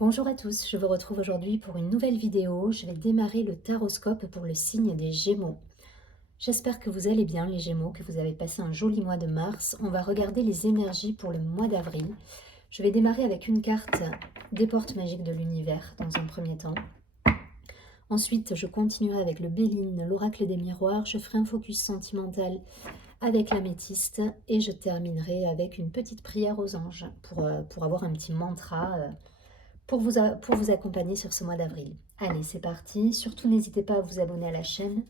Bonjour à tous, je vous retrouve aujourd'hui pour une nouvelle vidéo. Je vais démarrer le taroscope pour le signe des Gémeaux. J'espère que vous allez bien les Gémeaux, que vous avez passé un joli mois de mars. On va regarder les énergies pour le mois d'avril. Je vais démarrer avec une carte des portes magiques de l'univers dans un premier temps. Ensuite, je continuerai avec le Béline, l'oracle des miroirs. Je ferai un focus sentimental avec l'améthyste et je terminerai avec une petite prière aux anges pour avoir un petit mantra pour vous accompagner sur ce mois d'avril. Allez, c'est parti. Surtout, n'hésitez pas à vous abonner à la chaîne,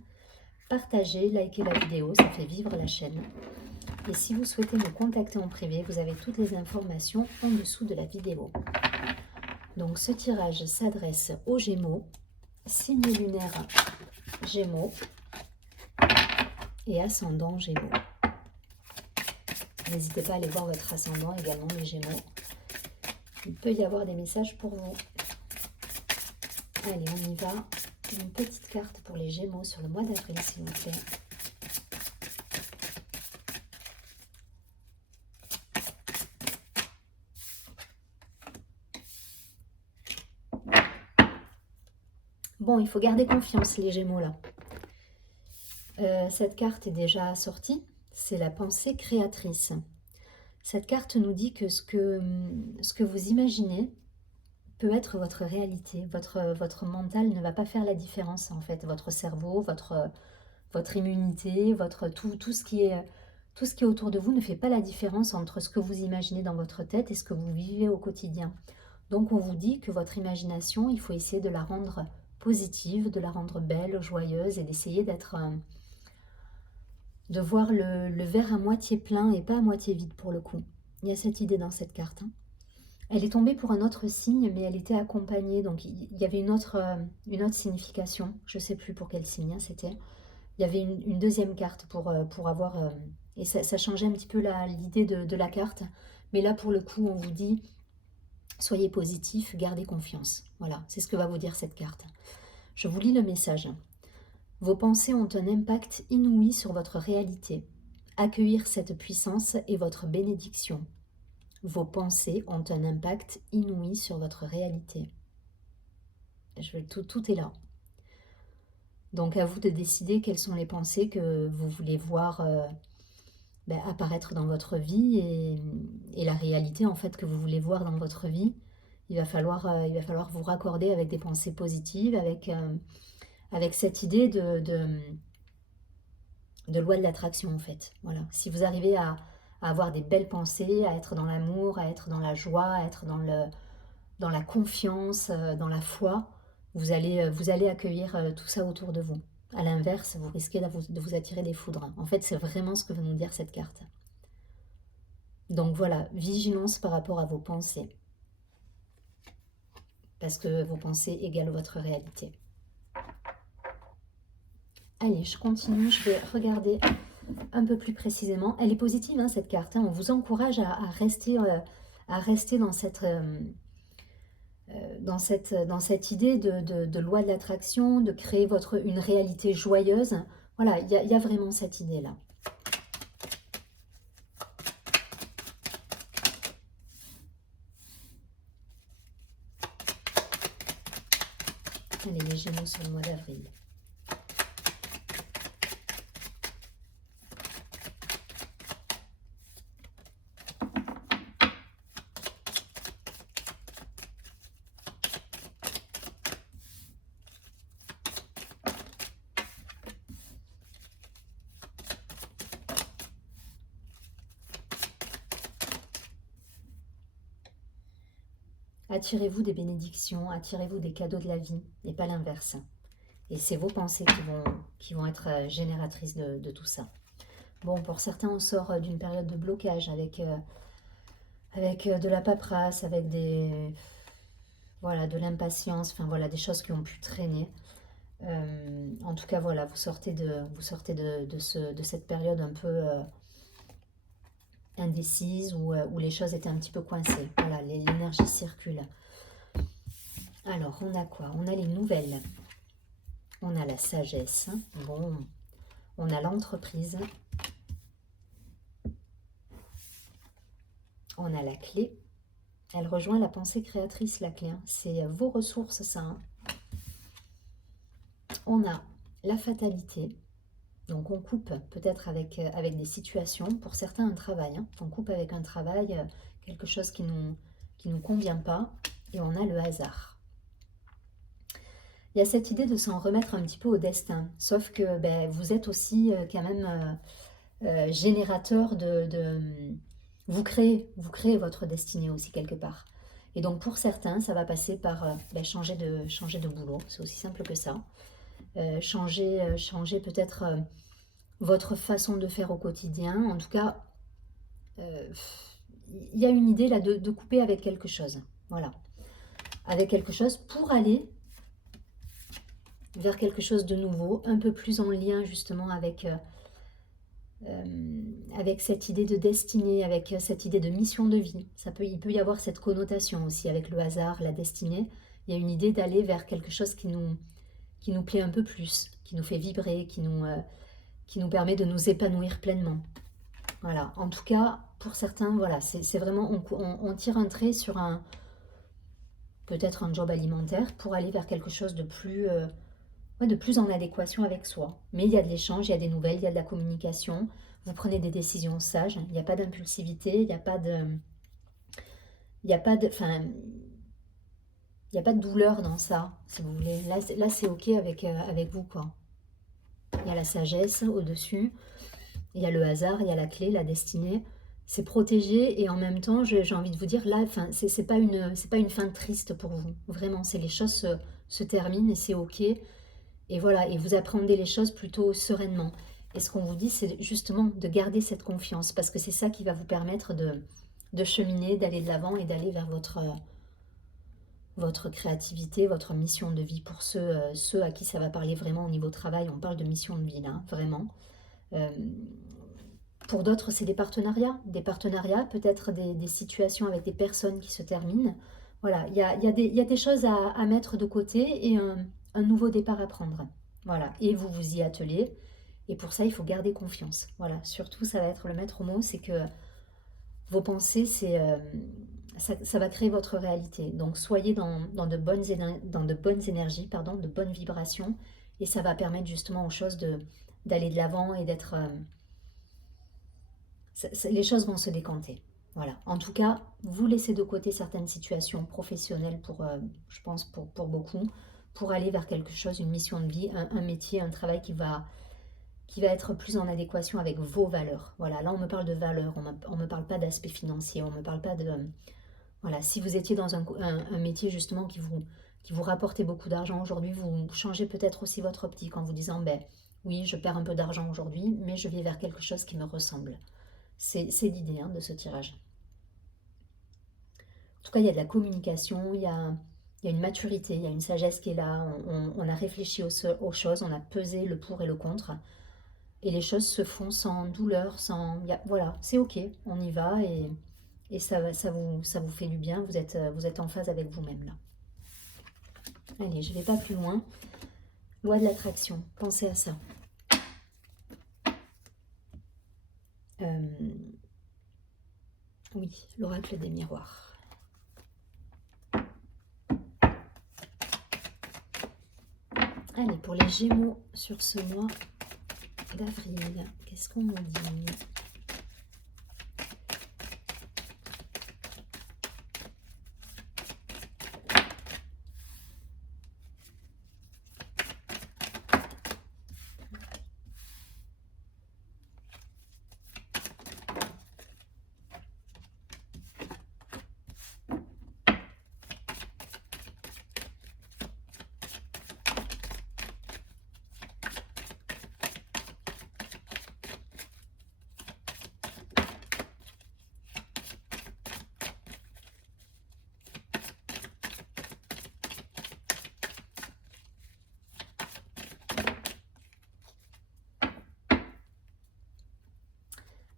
partager, liker la vidéo, ça fait vivre la chaîne. Et si vous souhaitez me contacter en privé, vous avez toutes les informations en dessous de la vidéo. Donc, ce tirage s'adresse aux Gémeaux, signe lunaire Gémeaux et ascendant Gémeaux. N'hésitez pas à aller voir votre ascendant également, les Gémeaux. Il peut y avoir des messages pour vous. Allez, on y va. Une petite carte pour les Gémeaux sur le mois d'avril, s'il vous plaît. Bon, il faut garder confiance, les Gémeaux, là. Cette carte est déjà sortie. C'est la pensée créatrice. Cette carte nous dit que ce que vous imaginez peut être votre réalité. Votre mental ne va pas faire la différence, en fait. Votre cerveau, votre immunité, tout ce qui est autour de vous ne fait pas la différence entre ce que vous imaginez dans votre tête et ce que vous vivez au quotidien. Donc on vous dit que votre imagination, il faut essayer de la rendre positive, de la rendre belle, joyeuse et d'essayer de voir le verre à moitié plein et pas à moitié vide pour le coup. Il y a cette idée dans cette carte. Elle est tombée pour un autre signe, mais elle était accompagnée, donc il y avait une autre signification. Je ne sais plus pour quel signe c'était. Il y avait une deuxième carte pour avoir... et ça changeait un petit peu l'idée de la carte. Mais là, pour le coup, on vous dit, soyez positif, gardez confiance. Voilà, c'est ce que va vous dire cette carte. Je vous lis le message. Vos pensées ont un impact inouï sur votre réalité. Accueillir cette puissance est votre bénédiction. Vos pensées ont un impact inouï sur votre réalité. Tout est là. Donc à vous de décider quelles sont les pensées que vous voulez voir apparaître dans votre vie et la réalité en fait que vous voulez voir dans votre vie. Il va falloir vous raccorder avec des pensées positives, avec cette idée de loi de l'attraction en fait. Voilà. Si vous arrivez à avoir des belles pensées, à être dans l'amour, à être dans la joie, à être dans la confiance, dans la foi, vous allez accueillir tout ça autour de vous. À l'inverse, vous risquez de vous attirer des foudres. En fait, c'est vraiment ce que veut nous dire cette carte. Donc voilà, vigilance par rapport à vos pensées. Parce que vos pensées égalent votre réalité. Allez, je continue, je vais regarder un peu plus précisément. Elle est positive, hein, cette carte. Hein. On vous encourage à rester dans cette idée de loi de l'attraction, de créer une réalité joyeuse. Voilà, il y a vraiment cette idée-là. Allez, les Gémeaux sur le mois d'avril. Attirez-vous des bénédictions, attirez-vous des cadeaux de la vie, et pas l'inverse. Et c'est vos pensées qui vont être génératrices de tout ça. Bon, pour certains, on sort d'une période de blocage avec de la paperasse, avec de l'impatience, enfin voilà, des choses qui ont pu traîner. En tout cas, voilà, vous sortez de cette période un peu indécise où les choses étaient un petit peu coincées. Voilà, l'énergie circule. Alors, on a quoi? On a les nouvelles. On a la sagesse. Bon, on a l'entreprise. On a la clé. Elle rejoint la pensée créatrice, la clé. Hein. C'est vos ressources, ça. Hein. On a la fatalité. Donc on coupe peut-être avec des situations, pour certains un travail. Hein. On coupe avec un travail, quelque chose qui nous convient pas. Et on a le hasard. Il y a cette idée de s'en remettre un petit peu au destin. Sauf que ben, vous êtes aussi quand même générateur vous créez votre destinée aussi quelque part. Et donc pour certains, ça va passer par ben, changer de boulot. C'est aussi simple que ça. Changer peut-être votre façon de faire au quotidien. En tout cas, il y a une idée là de couper avec quelque chose. Voilà. Avec quelque chose pour aller vers quelque chose de nouveau, un peu plus en lien justement avec cette idée de destinée, avec cette idée de mission de vie. Il peut y avoir cette connotation aussi avec le hasard, la destinée. Il y a une idée d'aller vers quelque chose qui nous plaît un peu plus, qui nous fait vibrer, qui nous permet de nous épanouir pleinement. Voilà, en tout cas, pour certains, voilà, c'est vraiment, on tire un trait sur peut-être un job alimentaire pour aller vers quelque chose de plus en adéquation avec soi. Mais il y a de l'échange, il y a des nouvelles, il y a de la communication. Vous prenez des décisions sages. Il n'y a pas d'impulsivité, il n'y a pas de, enfin, il n'y a pas de douleur dans ça, si vous voulez. Là c'est ok avec vous, quoi. Il y a la sagesse au-dessus, il y a le hasard, il y a la clé, la destinée. C'est protégé et en même temps, j'ai envie de vous dire, là, enfin, c'est pas une fin triste pour vous. Vraiment, les choses se terminent et c'est ok. Et voilà, et vous appréhendez les choses plutôt sereinement. Et ce qu'on vous dit, c'est justement de garder cette confiance, parce que c'est ça qui va vous permettre de cheminer, d'aller de l'avant et d'aller vers votre créativité, votre mission de vie. Pour ceux à qui ça va parler vraiment au niveau travail, on parle de mission de vie là, vraiment. Pour d'autres, c'est des partenariats, peut-être des situations avec des personnes qui se terminent. Voilà, il y a des choses à mettre de côté et un nouveau départ à prendre. Voilà, et vous vous y attelez. Et pour ça, il faut garder confiance. Voilà, surtout, ça va être le maître mot, c'est que vos pensées, ça va créer votre réalité. Donc, soyez dans de bonnes énergies, pardon, de bonnes vibrations, et ça va permettre justement aux choses d'aller de l'avant et d'être... les choses vont se décanter. Voilà. En tout cas, vous laissez de côté certaines situations professionnelles je pense, pour beaucoup, pour aller vers quelque chose, une mission de vie, un métier, un travail qui va être plus en adéquation avec vos valeurs. Voilà, là on me parle de valeurs, on me parle pas d'aspect financier, on me parle pas de... Voilà, si vous étiez dans un métier justement qui vous rapportait beaucoup d'argent aujourd'hui, vous changez peut-être aussi votre optique en vous disant, ben oui, je perds un peu d'argent aujourd'hui, mais je vais vers quelque chose qui me ressemble. C'est l'idée de ce tirage. En tout cas, il y a de la communication, il y a une maturité, il y a une sagesse qui est là, on a réfléchi aux choses, on a pesé le pour et le contre. Et les choses se font sans douleur, voilà, c'est ok, on y va et ça vous fait du bien, vous êtes en phase avec vous-même là. Allez, je ne vais pas plus loin. Loi de l'attraction, pensez à ça. Oui, l'oracle des miroirs. Allez, pour les Gémeaux sur ce mois d'avril, qu'est-ce qu'on nous dit ?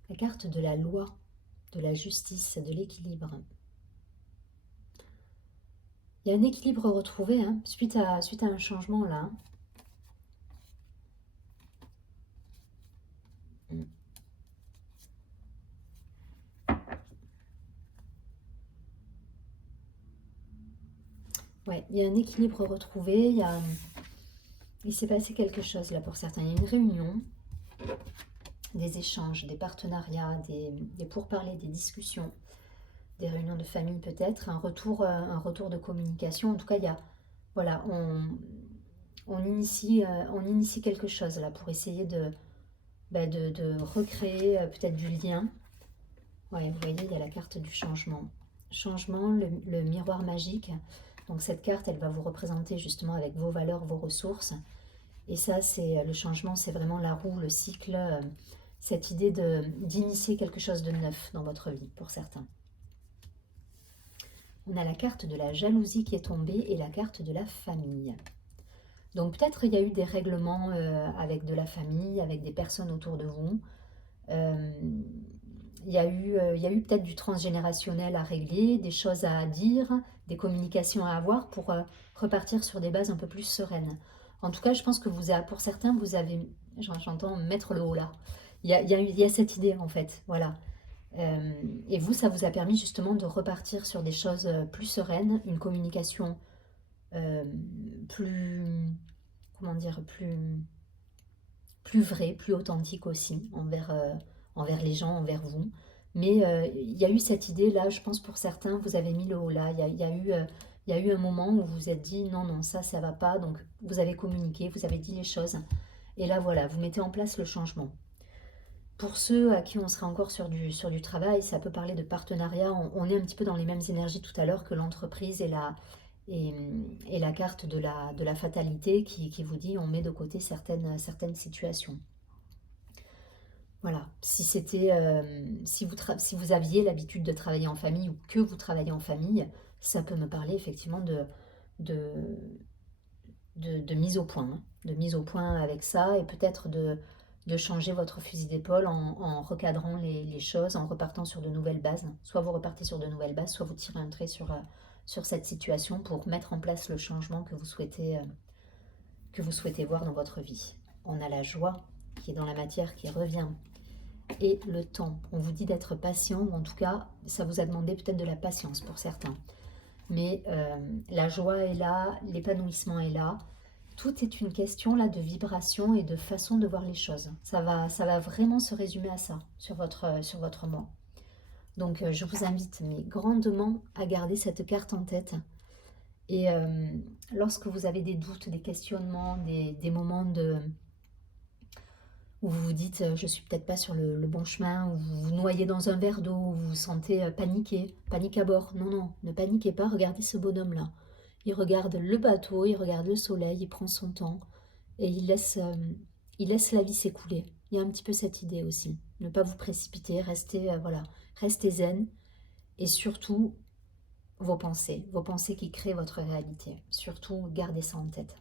La carte de la loi, de la justice, de l'équilibre. Il y a un équilibre retrouvé suite à un changement là. Ouais, il y a un équilibre retrouvé, il s'est passé quelque chose là pour certains. Il y a une réunion, des échanges, des partenariats, des pourparlers, des discussions, des réunions de famille peut-être, un retour de communication. En tout cas, il y a, voilà, on initie quelque chose là pour essayer de recréer peut-être du lien. Ouais, vous voyez, il y a la carte du changement. Changement, le miroir magique. Donc cette carte, elle va vous représenter justement avec vos valeurs, vos ressources. Et ça, c'est le changement, c'est vraiment la roue, le cycle, cette idée d'initier quelque chose de neuf dans votre vie, pour certains. On a la carte de la jalousie qui est tombée et la carte de la famille. Donc peut-être il y a eu des règlements avec de la famille, avec des personnes autour de vous. Euh, il y a eu peut-être du transgénérationnel à régler, des choses à dire, des communications à avoir pour repartir sur des bases un peu plus sereines. En tout cas, je pense que pour certains, vous avez, j'entends mettre le haut là. Il y a cette idée en fait, voilà. Et vous, ça vous a permis justement de repartir sur des choses plus sereines, une communication euh, plus, comment dire, plus vraie, plus authentique aussi envers les gens, envers vous. Mais il y a eu cette idée là, je pense pour certains, vous avez mis le haut là. Il y a eu un moment où vous vous êtes dit non, non, ça va pas. Donc vous avez communiqué, vous avez dit les choses. Et là, voilà, vous mettez en place le changement. Pour ceux à qui on sera encore sur du travail, ça peut parler de partenariat. On est un petit peu dans les mêmes énergies tout à l'heure que l'entreprise et, et la carte de la fatalité qui vous dit on met de côté certaines situations. Voilà, si vous aviez l'habitude de travailler en famille ou que vous travaillez en famille, ça peut me parler effectivement de, de mise au point, hein, de mise au point avec ça et peut-être de changer votre fusil d'épaule en recadrant les choses, en repartant sur de nouvelles bases. Soit vous repartez sur de nouvelles bases, soit vous tirez un trait sur cette situation pour mettre en place le changement que vous souhaitez voir dans votre vie. On a la joie qui est dans la matière qui revient et le temps. On vous dit d'être patient, ou en tout cas, ça vous a demandé peut-être de la patience pour certains. Mais la joie est là, l'épanouissement est là. Tout est une question là de vibration et de façon de voir les choses. Ça va vraiment se résumer à ça sur votre mois. Donc je vous invite mais grandement à garder cette carte en tête. Et lorsque vous avez des doutes, des questionnements, des moments où vous vous dites je suis peut-être pas sur le bon chemin, où vous vous noyez dans un verre d'eau, où vous vous sentez paniqué, panique à bord. Non, non, ne paniquez pas, regardez ce bonhomme-là. Il regarde le bateau, il regarde le soleil, il prend son temps et il laisse la vie s'écouler. Il y a un petit peu cette idée aussi. Ne pas vous précipiter, restez zen et surtout vos pensées qui créent votre réalité. Surtout, gardez ça en tête.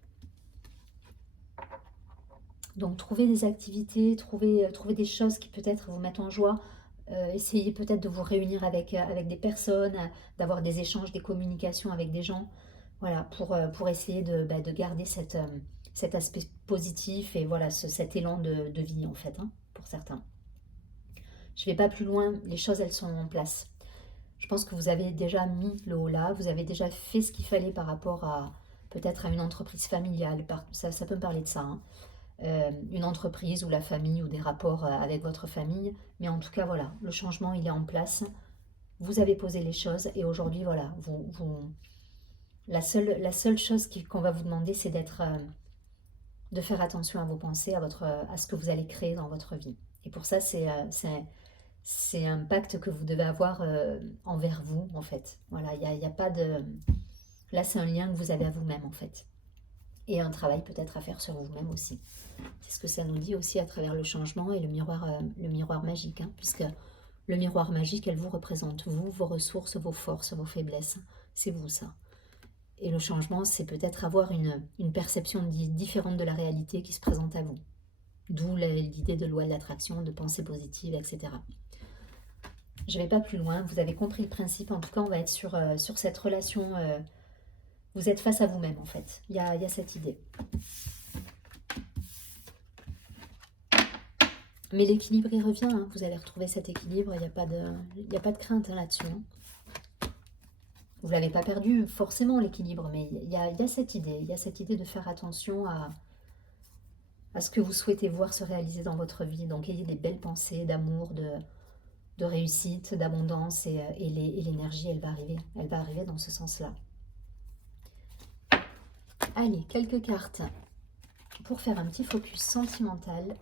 Donc trouvez des activités, trouvez des choses qui peut-être vous mettent en joie. Essayez peut-être de vous réunir avec des personnes, d'avoir des échanges, des communications avec des gens. Voilà, pour essayer de garder cet aspect positif et voilà, cet élan de vie en fait, hein, pour certains. Je ne vais pas plus loin, les choses elles sont en place. Je pense que vous avez déjà mis le haut là, vous avez déjà fait ce qu'il fallait par rapport à peut-être à une entreprise familiale, ça peut me parler de ça, hein. Une entreprise ou la famille ou des rapports avec votre famille. Mais en tout cas, voilà, le changement, il est en place. Vous avez posé les choses et aujourd'hui, voilà, la seule chose qu'on va vous demander, c'est de faire attention à vos pensées, à ce que vous allez créer dans votre vie. Et pour ça, c'est un pacte que vous devez avoir envers vous, en fait. Voilà, il y a pas de... Là, c'est un lien que vous avez à vous-même, en fait. Et un travail peut-être à faire sur vous-même aussi. C'est ce que ça nous dit aussi à travers le changement et le miroir magique, hein, puisque le miroir magique, elle vous représente, vous, vos ressources, vos forces, vos faiblesses. C'est vous, ça. Et le changement, c'est peut-être avoir une perception différente de la réalité qui se présente à vous. D'où l'idée de loi de l'attraction, de pensée positive, etc. Je ne vais pas plus loin, vous avez compris le principe. En tout cas, on va être sur cette relation. Vous êtes face à vous-même, en fait. Il y a cette idée. Mais l'équilibre, il revient. Hein. Vous allez retrouver cet équilibre. Il n'y a pas de crainte hein, là-dessus. Hein. Vous ne l'avez pas perdu forcément l'équilibre, mais il y a cette idée. Il y a cette idée de faire attention à ce que vous souhaitez voir se réaliser dans votre vie. Donc ayez des belles pensées d'amour, de réussite, d'abondance et l'énergie, elle va arriver. Elle va arriver dans ce sens-là. Allez, quelques cartes pour faire un petit focus sentimental.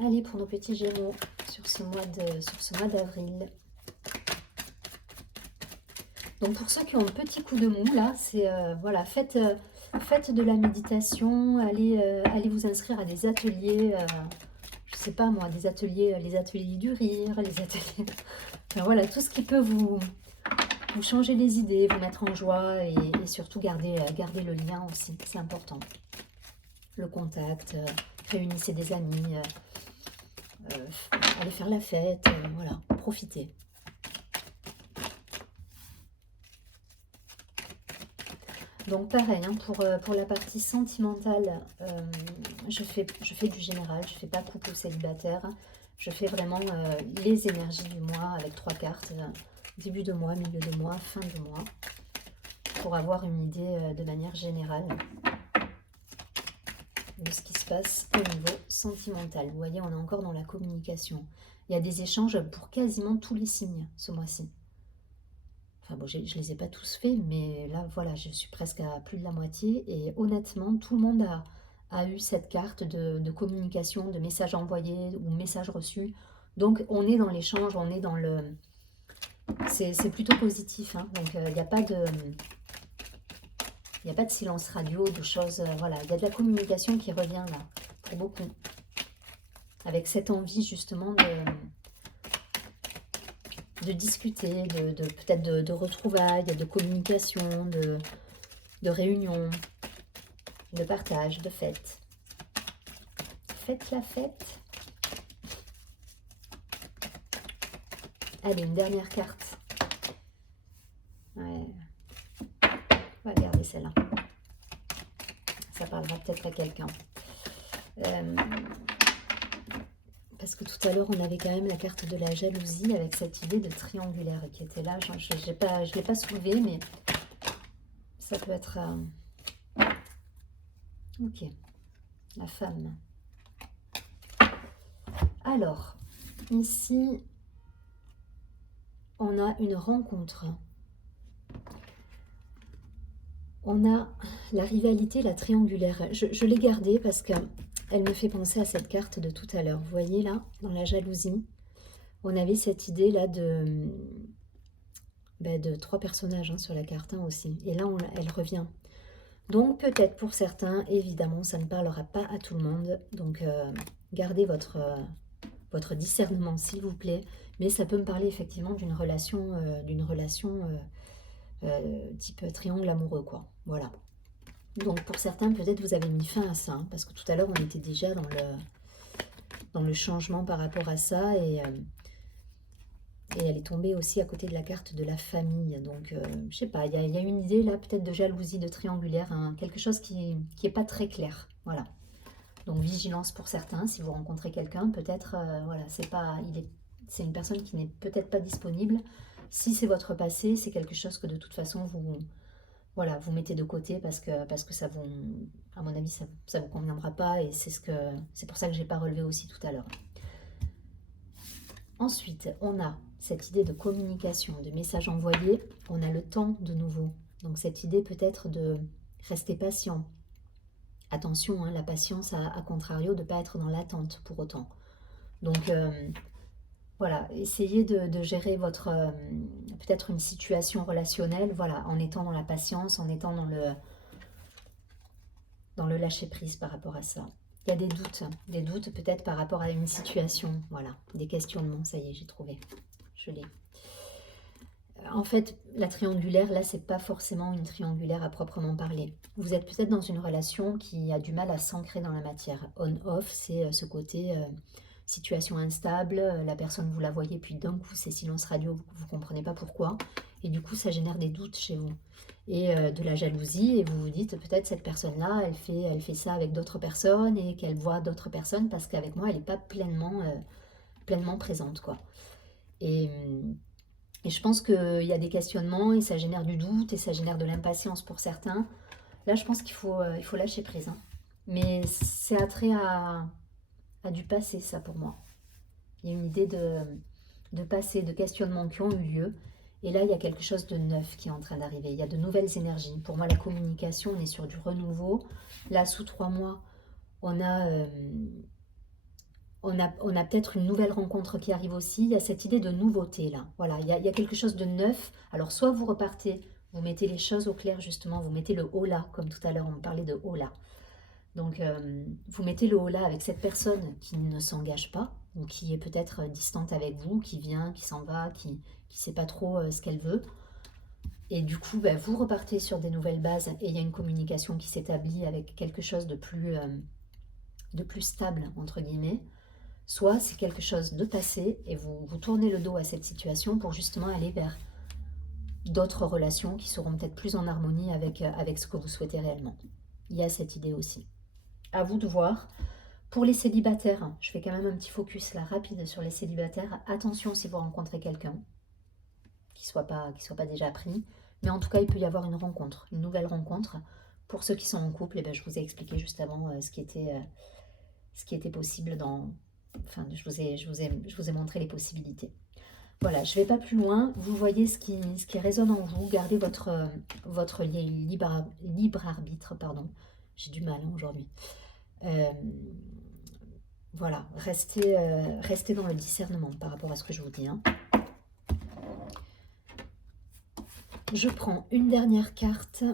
Allez, pour nos petits Gémeaux sur ce mois d'avril. Donc pour ceux qui ont un petit coup de mou, là, c'est voilà, faites de la méditation, allez vous inscrire à des ateliers, je sais pas moi, des ateliers, les ateliers du rire, les ateliers, enfin voilà, tout ce qui peut vous changer les idées, vous mettre en joie et surtout garder le lien aussi, c'est important. Le contact, réunissez des amis, allez faire la fête, voilà, profitez. Donc pareil, hein, pour la partie sentimentale, je fais du général, je ne fais pas couple ou célibataire. Je fais vraiment les énergies du mois avec 3 cartes, début de mois, milieu de mois, fin de mois, pour avoir une idée de manière générale de ce qui se passe au niveau sentimental. Vous voyez, on est encore dans la communication. Il y a des échanges pour quasiment tous les signes ce mois-ci. Enfin bon, je ne les ai pas tous faits, mais là, voilà, je suis presque à plus de la moitié. Et honnêtement, tout le monde a eu cette carte de communication, de messages envoyés ou messages reçus. Donc, on est dans l'échange, on est dans le... C'est plutôt positif, hein. Donc, il n'y a pas de... Il n'y a pas de silence radio, de choses... voilà, il y a de la communication qui revient là, pour beaucoup. Avec cette envie, justement, de discuter, peut-être de retrouvailles, de communication, de réunion, de partage, de fête. Faites la fête. Allez, une dernière carte. Ouais. On va garder celle-là. Ça parlera peut-être à quelqu'un. Parce que tout à l'heure, on avait quand même la carte de la jalousie avec cette idée de triangulaire qui était là. Je ne l'ai pas soulevée, mais ça peut être... Ok, la femme. Alors, ici, on a une rencontre. On a la rivalité, la triangulaire. Je l'ai gardée parce qu'elle me fait penser à cette carte de tout à l'heure. Vous voyez là, dans la jalousie, on avait cette idée là de 3 personnages sur la carte aussi. Et là, elle revient. Donc peut-être pour certains, évidemment, ça ne parlera pas à tout le monde. Donc gardez votre discernement s'il vous plaît. Mais ça peut me parler effectivement d'une relation type triangle amoureux, quoi. Voilà. Donc pour certains, peut-être vous avez mis fin à ça, hein, parce que tout à l'heure, on était déjà dans le changement par rapport à ça, et elle est tombée aussi à côté de la carte de la famille. Donc, je sais pas, il y a une idée là, peut-être de jalousie, de triangulaire, hein, quelque chose qui est pas très clair. Voilà. Donc vigilance pour certains, si vous rencontrez quelqu'un, peut-être, voilà, c'est une personne qui n'est peut-être pas disponible. Si c'est votre passé, c'est quelque chose que de toute façon vous mettez de côté parce que ça vous, à mon avis, ça vous conviendra pas, et c'est pour ça que j'ai pas relevé aussi tout à l'heure. Ensuite, on a cette idée de communication, de messages envoyés. On a le temps de nouveau. Donc cette idée peut-être de rester patient. Attention, hein, la patience à contrario de ne pas être dans l'attente pour autant. Donc voilà, essayez de gérer votre peut-être une situation relationnelle, voilà, en étant dans la patience, en étant dans le lâcher-prise par rapport à ça. Il y a des doutes peut-être par rapport à une situation, voilà, des questionnements, ça y est, j'ai trouvé, je l'ai. En fait, la triangulaire, là, c'est pas forcément une triangulaire à proprement parler. Vous êtes peut-être dans une relation qui a du mal à s'ancrer dans la matière. On-off, c'est ce côté situation instable, la personne, vous la voyez, puis d'un coup, c'est silence radio, vous ne comprenez pas pourquoi. Et du coup, ça génère des doutes chez vous. et de la jalousie, et vous vous dites peut-être cette personne-là, elle fait ça avec d'autres personnes et qu'elle voit d'autres personnes parce qu'avec moi, elle n'est pas pleinement présente, quoi. Et, et je pense qu'il y a des questionnements et ça génère du doute et ça génère de l'impatience pour certains. Là, je pense il faut lâcher prise, hein. Mais c'est attrait à du passé, ça, pour moi. Il y a une idée de passé, de questionnements qui ont eu lieu. Et là, il y a quelque chose de neuf qui est en train d'arriver. Il y a de nouvelles énergies. Pour moi, la communication, on est sur du renouveau. Là, sous 3 mois, on a, on a peut-être une nouvelle rencontre qui arrive aussi. Il y a cette idée de nouveauté, là. Voilà, il y a quelque chose de neuf. Alors, soit vous repartez, vous mettez les choses au clair, justement. Vous mettez le haut là, comme tout à l'heure, on parlait de haut là. Donc, vous mettez le haut là avec cette personne qui ne s'engage pas, ou qui est peut-être distante avec vous, qui vient, qui s'en va, qui ne sait pas trop ce qu'elle veut. Et du coup, bah, vous repartez sur des nouvelles bases et il y a une communication qui s'établit avec quelque chose de plus stable, entre guillemets. Soit c'est quelque chose de passé et vous tournez le dos à cette situation pour justement aller vers d'autres relations qui seront peut-être plus en harmonie avec ce que vous souhaitez réellement. Il y a cette idée aussi. À vous de voir. Pour les célibataires, je fais quand même un petit focus là rapide sur les célibataires. Attention si vous rencontrez quelqu'un qui soit pas déjà pris. Mais en tout cas, il peut y avoir une rencontre, une nouvelle rencontre. Pour ceux qui sont en couple, et ben, je vous ai expliqué juste avant ce qui était possible dans... Enfin, je vous ai montré les possibilités. Voilà, je ne vais pas plus loin. Vous voyez ce qui résonne en vous. Gardez votre libre arbitre. Pardon. J'ai du mal aujourd'hui. Voilà, restez dans le discernement par rapport à ce que je vous dis, hein. Je prends une dernière carte.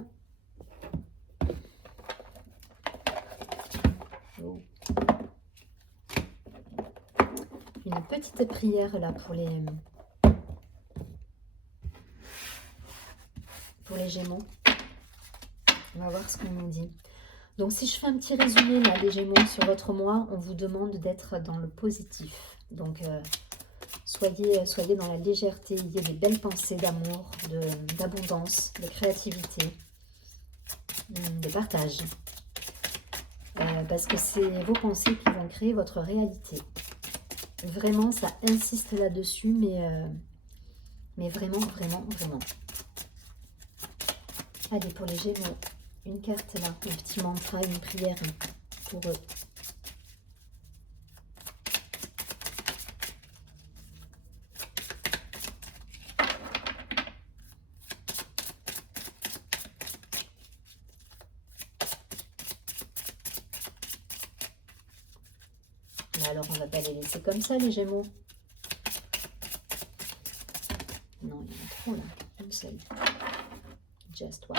Oh. Une petite prière là pour les Gémeaux. On va voir ce qu'on nous dit. Donc si je fais un petit résumé là, les Gémeaux, sur votre mois, on vous demande d'être dans le positif. Donc soyez dans la légèreté, ayez des belles pensées d'amour, d'abondance, de créativité, de partage. Parce que c'est vos pensées qui vont créer votre réalité. Vraiment, ça insiste là-dessus, mais vraiment, vraiment, vraiment. Allez, pour les Gémeaux, une carte là, un petit mantra, une prière pour eux. Mais alors, on ne va pas les laisser comme ça, les Gémeaux. Non, il y en a trop là, une seule. Just one.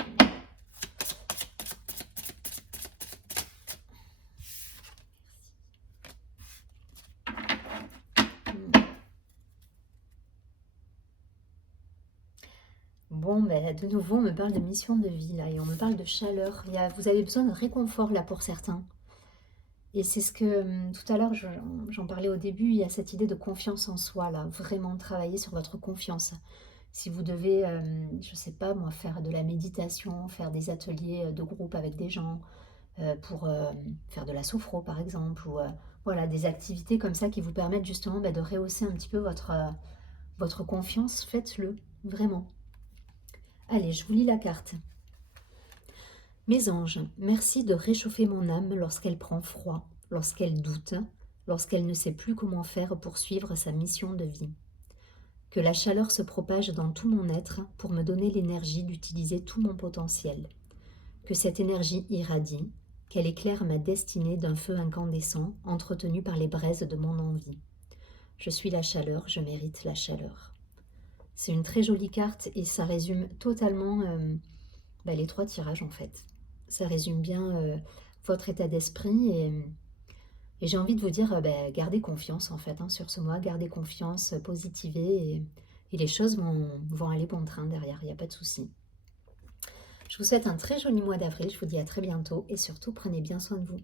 Bon, ben, de nouveau, on me parle de mission de vie, là, et on me parle de chaleur. Vous avez besoin de réconfort, là, pour certains. Et c'est ce que, tout à l'heure, j'en parlais au début, il y a cette idée de confiance en soi, là. Vraiment travailler sur votre confiance. Si vous devez, je ne sais pas, moi, faire de la méditation, faire des ateliers de groupe avec des gens, pour faire de la sophro, par exemple, ou voilà, des activités comme ça qui vous permettent justement de rehausser un petit peu votre confiance, faites-le, vraiment. Allez, je vous lis la carte. Mes anges, merci de réchauffer mon âme lorsqu'elle prend froid, lorsqu'elle doute, lorsqu'elle ne sait plus comment faire pour suivre sa mission de vie. Que la chaleur se propage dans tout mon être pour me donner l'énergie d'utiliser tout mon potentiel. Que cette énergie irradie, qu'elle éclaire ma destinée d'un feu incandescent entretenu par les braises de mon envie. Je suis la chaleur, je mérite la chaleur. C'est une très jolie carte et ça résume totalement les 3 tirages en fait. Ça résume bien votre état d'esprit et j'ai envie de vous dire, gardez confiance en fait sur ce mois, gardez confiance, positivez et les choses vont aller bon train derrière, il n'y a pas de souci. Je vous souhaite un très joli mois d'avril, je vous dis à très bientôt et surtout prenez bien soin de vous.